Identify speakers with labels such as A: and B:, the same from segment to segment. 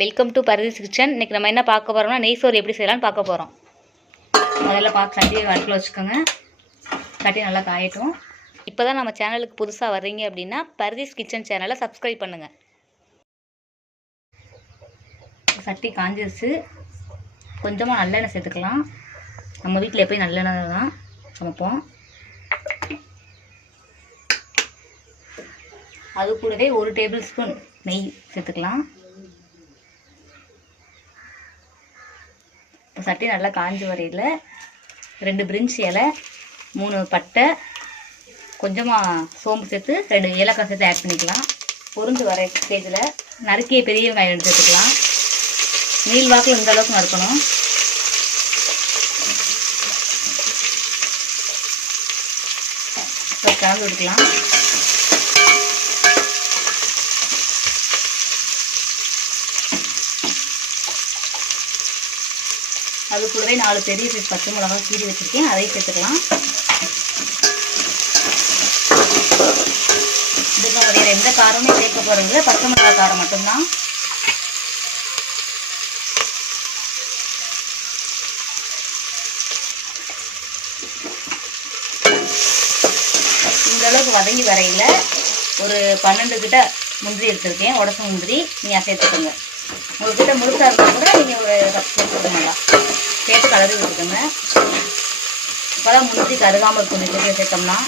A: Welcome to பரதீஸ் kitchen இன்றைக்கி நம்ம என்ன பார்க்க போகிறோம்னா நெய் சோறு எப்படி செய்யலாம்னு பார்க்க போகிறோம் முதல்ல பார்க்க சட்டியை அடுப்பில் வச்சுக்கோங்க. சட்டி நல்லா காயட்டும். இப்போ தான் நம்ம சேனலுக்கு புதுசாக வர்றீங்க அப்படின்னா பரதீஸ் கிச்சன் சேனலை சப்ஸ்கிரைப் பண்ணுங்கள் சட்டி காஞ்சிருச்சு. கொஞ்சமாக நல்லெண்ணெய் சேர்த்துக்கலாம். நம்ம வீட்டில் எப்போயும் நல்லெண்ணெய் தான் சமைப்போம். அது கூடவே ஒரு டேபிள் ஸ்பூன் நெய் சேர்த்துக்கலாம். சட்டி நல்லா காஞ்சி வரையில் ரெண்டு பிரிஞ்ச் இலை மூணு பட்டை கொஞ்சமாக சோம்பு சேர்த்து ரெண்டு ஏலக்காய் சேர்த்து ஆட் பண்ணிக்கலாம். பொருந்து வர ஸ்டேஜில் நறுக்கிய பெரிய வெங்காயம் எடுத்து சேர்த்துக்கலாம் நீள் வாக்கில் இந்த அளவுக்கு நறுக்கணும். கலந்து விட்டுக்கலாம் அது கூடவே நாலு பெரிய சைஸ் பச்சை மிளகாய் கீறி வச்சுருக்கேன். அதையும் சேர்த்துக்கலாம். இதுக்கு வேறு எந்த காரமும் சேர்க்க போகிறதில்ல பச்சை மிளகாய் காரம் மட்டும்தான். இந்தளவுக்கு வதங்கி வரையில் ஒரு பன்னெண்டு கிட்ட முந்திரி எடுத்துருக்கேன். உடச முந்திரி நீங்கள் சேர்த்துக்கோங்க. உங்கள்கிட்ட முழுசாக இருந்தால் கூட நீங்கள் ஒரு பத்து சேர்த்துக்க நல்லா சேர்த்து கலரி விட்டுக்கோங்க. இப்போதான் முந்திரி கருகாமல் இருக்கும் இந்த சேர்த்தோம்னா.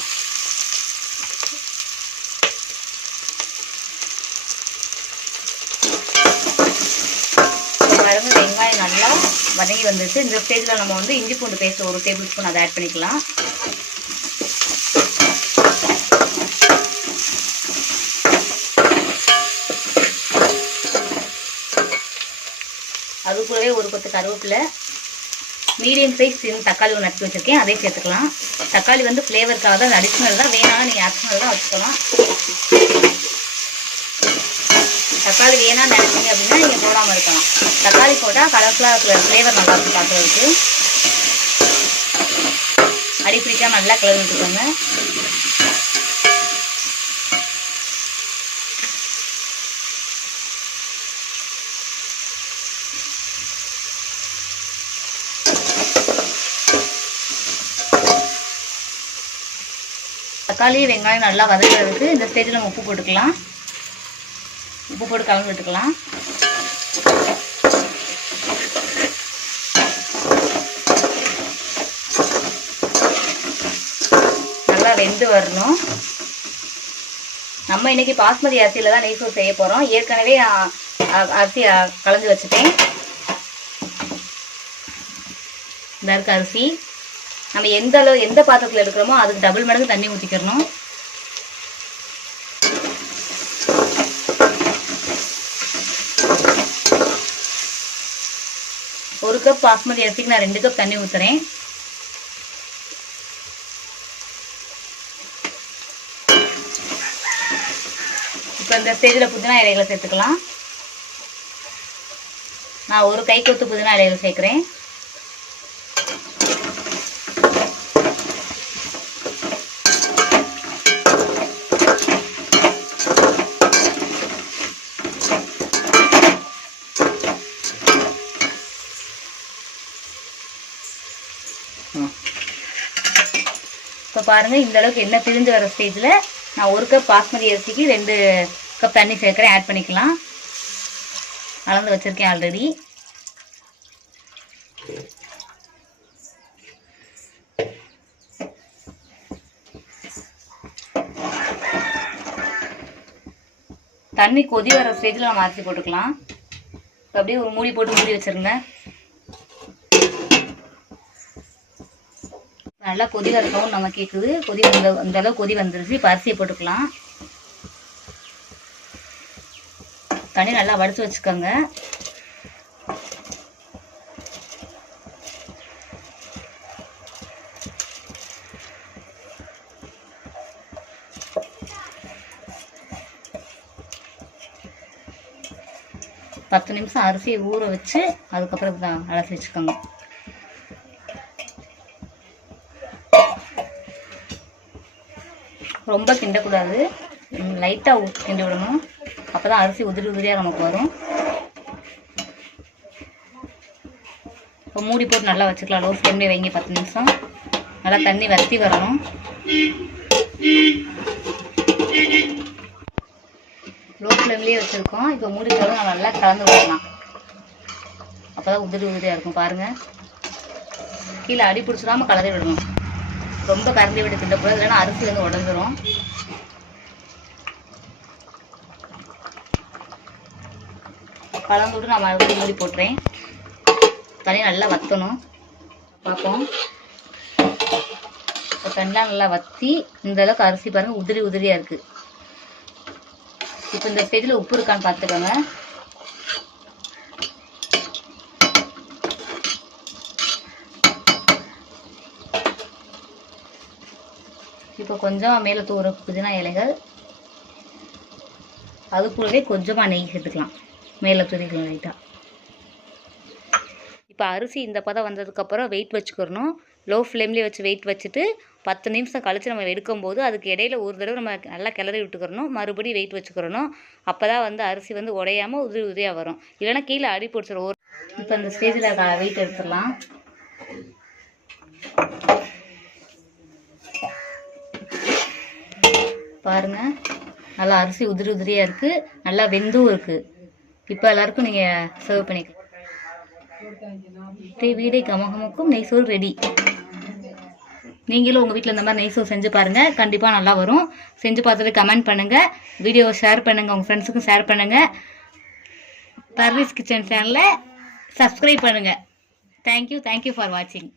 A: பாருங்க வெங்காயம் நல்லா வதங்கி வந்துருச்சு. இந்த ஸ்டேஜில் நம்ம வந்து இஞ்சி பூண்டு பேஸ்ட் ஒரு டேபிள் ஸ்பூன் அதை ஆட் பண்ணிக்கலாம். அது கூடவே ஒரு கொத்து கருவேப்பிலை. மீடியம் சைஸ் சின்ன தக்காளி ஒன்று நட்டு வச்சுருக்கேன். அதையும் சேர்த்துக்கலாம். தக்காளி வந்து ஃப்ளேவருக்காக தான் அடிஷ்னல் தான். வேணாலும் நீங்கள் ஆப்ஷனல் தான் வச்சுக்கலாம். தக்காளி வேணாம்னு நினைச்சீங்க அப்படின்னா நீங்கள் போடாமல் இருக்கலாம். தக்காளி போட்டால் கலர்ஃபுல்லாக இருக்கிற ஃப்ளேவர் நல்லா இருக்கும் பார்க்குறதுக்கு. அடி பிடிக்காம நல்லா கலர் விட்டுக்கோங்க தக்காளி வெங்காயம் நல்லா வதக்கிறதுக்கு இந்த ஸ்டேஜில் நம்ம உப்பு போட்டுக்கலாம். உப்பு போட்டு கலந்து விட்டுக்கலாம். நல்லா வெந்து வரணும். நம்ம இன்னைக்கு பாஸ்மதி அரிசியில் தான் நெய் சோறு செய்ய போகிறோம் ஏற்கனவே அரிசி கலந்து வச்சுட்டேன். இந்த அரிசி. நம்ம எந்த அளவு எந்த பாத்திரத்தில் எடுக்கிறோமோ அதுக்கு டபுள் மடங்கு தண்ணி ஊற்றிக்கிறணும் ஒரு கப் பாஸ்மதி அரிசிக்கு நான் ரெண்டு கப் தண்ணி ஊற்றுறேன் இப்போ இந்த ஸ்டேஜில் புதினா இலைகளை சேர்த்துக்கலாம். நான் ஒரு கை கொத்து புதினா இலைகள் சேர்க்குறேன். இப்போ பாருங்கள் இந்த அளவுக்கு எண்ணெய் பிரிஞ்சு வர ஸ்டேஜில் நான் ஒரு கப் பாஸ்மதி அரிசிக்கு ரெண்டு கப் தண்ணி சேர்க்குறேன். ஆட் பண்ணிக்கலாம். அளந்து வச்சுருக்கேன் ஆல்ரெடி தண்ணி கொதி வர ஸ்டேஜில் நம்ம அரிசி போட்டுக்கலாம். இப்போ அப்படியே ஒரு மூடி போட்டு மூடி வச்சிருங்க நல்லா கொதி வர நம்ம கேட்குது கொதி வந்த அந்த அளவு கொதி வந்துருச்சு. இப்போ அரிசியை போட்டுக்கலாம். தண்ணி நல்லா வடித்து வச்சுக்கோங்க. பத்து நிமிஷம் அரிசியை ஊற வச்சு அதுக்கப்புறம் தான் அலசி வச்சுக்கோங்க. ரொம்ப கிண்டக்கூடாது. லைட்டாக கிண்டி விடணும். அப்போ தான் அரிசி உதிரி உதிரியாக நமக்கு வரும். இப்போ மூடி போட்டு நல்லா வச்சுக்கலாம். லோ ஃப்ளேம்லேயே வைங்க பத்து நிமிஷம். நல்லா தண்ணி வற்றி வரணும். லோ ஃப்ளேம்லேயே வச்சுருக்கோம். இப்போ மூடி போட நல்லா கலந்து விடலாம். அப்போ தான் உதிரி உதிரியாக இருக்கும் பாருங்கள் கீழே அடி பிடிச்சிடாமல் கலந்து விடணும். ரொம்ப கறந்து விட்டு திண்டக்கூடாது இல்லைன்னா அரிசி வந்து உடஞ்சிரும். கலந்து விட்டு நான் மறுபடியும் மூடி போட்டுறேன். தண்ணி நல்லா வற்றணும் பார்ப்போம். இப்போ தண்ணிலாம் நல்லா வற்றி இந்த அளவுக்கு அரிசி பாருங்கள் உதிரி உதிரியாக இருக்குது இப்போ இந்த ஸ்டேஜில் உப்பு இருக்கான்னு பார்த்துக்கோங்க. இப்போ கொஞ்சம் மேலே தூர புதினா இலைகள் அது கூடவே கொஞ்சமாக நெய் சேர்த்துக்கலாம். மேலே துதிக்கலாம் லைட்டாக இப்போ அரிசி இந்த பதம் வந்ததுக்கப்புறம் வெயிட் வச்சுக்கிறணும் லோ ஃப்ளேம்லேயே வச்சு வெயிட் வச்சுட்டு பத்து நிமிஷம் கழித்து நம்ம எடுக்கும்போது அதுக்கு இடையில ஒரு தடவை நம்ம நல்லா கிளறி விட்டுக்கிறணும் மறுபடியும் வெயிட் வச்சுக்கிறணும் அப்போ தான் வந்து அரிசி வந்து உடையாமல் உதிரி உதிரியாக வரும். இல்லைன்னா கீழே அடி பிடிச்சிடும் ஒரு இப்போ இந்த ஸ்டேஜில் வெயிட் எடுத்துடலாம். பாருங்க. நல்லா அரிசி உதிரி உதிரியாக இருக்குது நல்லா வெந்தும் இருக்குது இப்போ எல்லாருக்கும் நீங்கள் சர்வ் பண்ணிக்கலாம் வீடை கமகமுக்கும் கமகமுக்கும் நெய்சோறு ரெடி நீங்களும் உங்கள் வீட்டில் இந்த மாதிரி நெய்சோறு செஞ்சு பாருங்கள் கண்டிப்பாக நல்லா வரும். செஞ்சு பார்த்துட்டு கமெண்ட் பண்ணுங்கள் வீடியோவை ஷேர் பண்ணுங்கள் உங்கள் ஃப்ரெண்ட்ஸுக்கும் ஷேர் பண்ணுங்கள் பர்வீஸ் கிச்சன் சேனலை சப்ஸ்கிரைப் பண்ணுங்கள் thank you thank you for வாட்சிங்